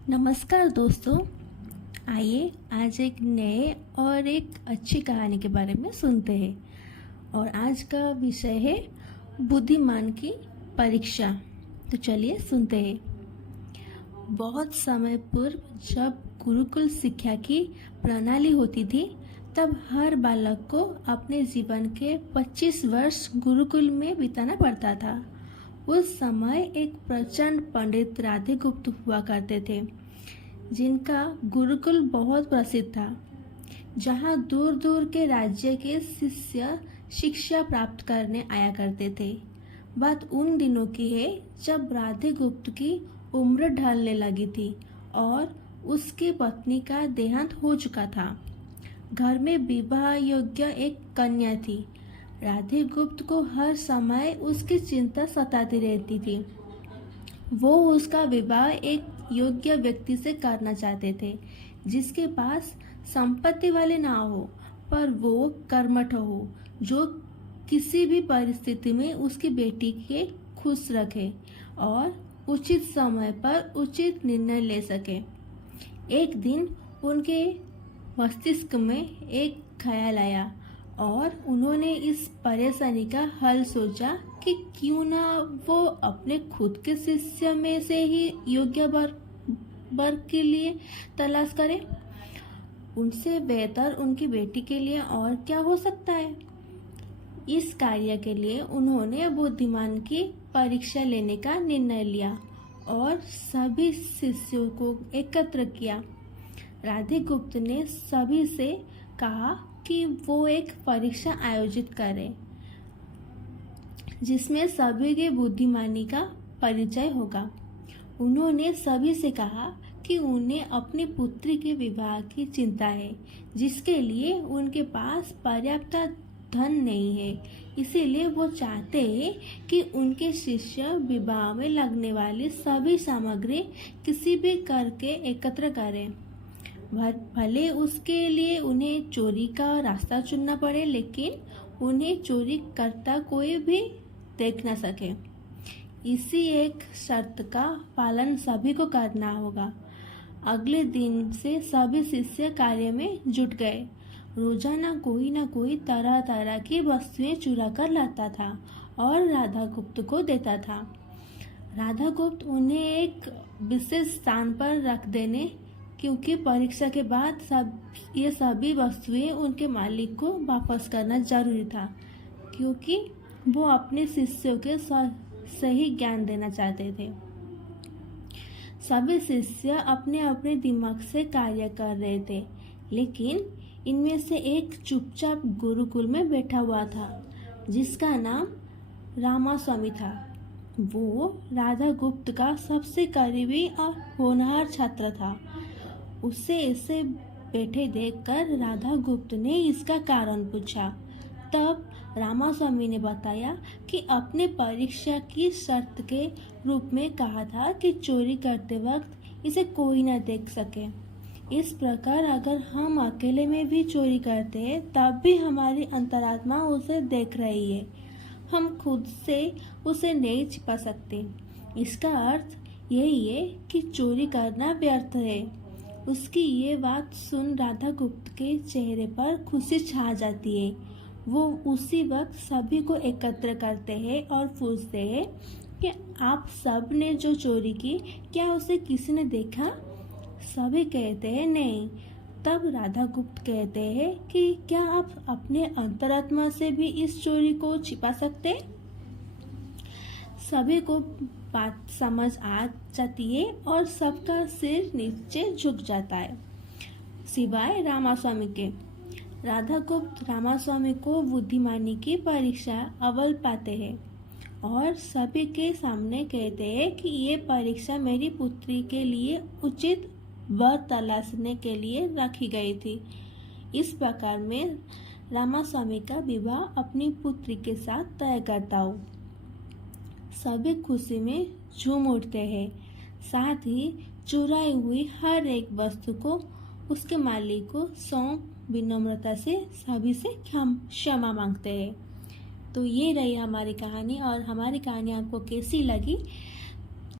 नमस्कार दोस्तों। आइए आज एक नए और एक अच्छी कहानी के बारे में सुनते हैं। और आज का विषय है बुद्धिमान की परीक्षा। तो चलिए सुनते हैं। बहुत समय पूर्व जब गुरुकुल शिक्षा की प्रणाली होती थी, तब हर बालक को अपने जीवन के 25 वर्ष गुरुकुल में बिताना पड़ता था। उस समय एक प्रचंड पंडित राधे गुप्त हुआ करते थे, जिनका गुरुकुल बहुत प्रसिद्ध था, जहाँ दूर दूर के राज्य के शिष्य शिक्षा प्राप्त करने आया करते थे। बात उन दिनों की है जब राधे गुप्त की उम्र ढलने लगी थी और उसकी पत्नी का देहांत हो चुका था। घर में विवाह योग्य एक कन्या थी। राधे गुप्त को हर समय उसकी चिंता सताती रहती थी। वो उसका विवाह एक योग्य व्यक्ति से करना चाहते थे, जिसके पास संपत्ति वाले ना हो, पर वो कर्मठ हो, जो किसी भी परिस्थिति में उसकी बेटी के खुश रखे और उचित समय पर उचित निर्णय ले सके। एक दिन उनके मस्तिष्क में एक ख्याल आया और उन्होंने इस परेशानी का हल सोचा कि क्यों ना वो अपने खुद के शिष्य में से ही योग्य वर्ग के लिए तलाश करें। उनसे बेहतर उनकी बेटी के लिए और क्या हो सकता है। इस कार्य के लिए उन्होंने बुद्धिमान की परीक्षा लेने का निर्णय लिया और सभी शिष्यों को एकत्र किया। राधे गुप्त ने सभी से कहा कि वो एक परीक्षा आयोजित करें, जिसमें सभी के बुद्धिमानी का परिचय होगा। उन्होंने सभी से कहा कि उन्हें अपनी पुत्री के विवाह की चिंता है, जिसके लिए उनके पास पर्याप्त धन नहीं है। इसीलिए वो चाहते हैं कि उनके शिष्य विवाह में लगने वाली सभी सामग्री किसी भी करके एकत्र करें। भले उसके लिए उन्हें चोरी का रास्ता चुनना पड़े, लेकिन उन्हें चोरी करता कोई भी देख न सके। इसी एक शर्त का पालन सभी को करना होगा। अगले दिन से सभी शिष्य कार्य में जुट गए। रोजाना कोई न कोई तरह तरह की वस्तुएं चुरा कर लाता था और राधा गुप्त को देता था। राधा गुप्त उन्हें एक विशेष स्थान पर रख देने, क्योंकि परीक्षा के बाद ये सभी वस्तुएं उनके मालिक को वापस करना जरूरी था, क्योंकि वो अपने शिष्यों के सही ज्ञान देना चाहते थे। सभी शिष्य अपने अपने दिमाग से कार्य कर रहे थे, लेकिन इनमें से एक चुपचाप गुरुकुल में बैठा हुआ था, जिसका नाम रामास्वामी था। वो राधा गुप्त का सबसे करीबी और होनहार छात्र था। उसे ऐसे बैठे देखकर राधा गुप्त ने इसका कारण पूछा। तब रामास्वामी ने बताया कि अपने परीक्षा की शर्त के रूप में कहा था कि चोरी करते वक्त इसे कोई न देख सके। इस प्रकार अगर हम अकेले में भी चोरी करते हैं, तब भी हमारी अंतरात्मा उसे देख रही है। हम खुद से उसे नहीं छिपा सकते। इसका अर्थ यही है कि चोरी करना व्यर्थ है। उसकी ये बात सुन राधा गुप्त के चेहरे पर खुशी छा जाती है। वो उसी वक्त सभी को एकत्र करते हैं और पूछते हैं कि आप सब ने जो चोरी की, क्या उसे किसी ने देखा? सभी कहते हैं नहीं। तब राधा गुप्त कहते हैं कि क्या आप अपने अंतरात्मा से भी इस चोरी को छिपा सकते? सभी को बात समझ आ जाती है और सबका सिर नीचे झुक जाता है, सिवाय रामास्वामी के। राधा गुप्त रामास्वामी को बुद्धिमानी की परीक्षा अव्वल पाते हैं और सभी के सामने कहते हैं कि ये परीक्षा मेरी पुत्री के लिए उचित वर तलाशने के लिए रखी गई थी। इस प्रकार मैं रामास्वामी का विवाह अपनी पुत्री के साथ तय करता हूँ। सभी खुशी में झूम उठते हैं। साथ ही चुराई हुई हर एक वस्तु को उसके मालिक को सौंप विनम्रता से सभी से क्षमा मांगते हैं। तो ये रही हमारी कहानी, और हमारी कहानी आपको कैसी लगी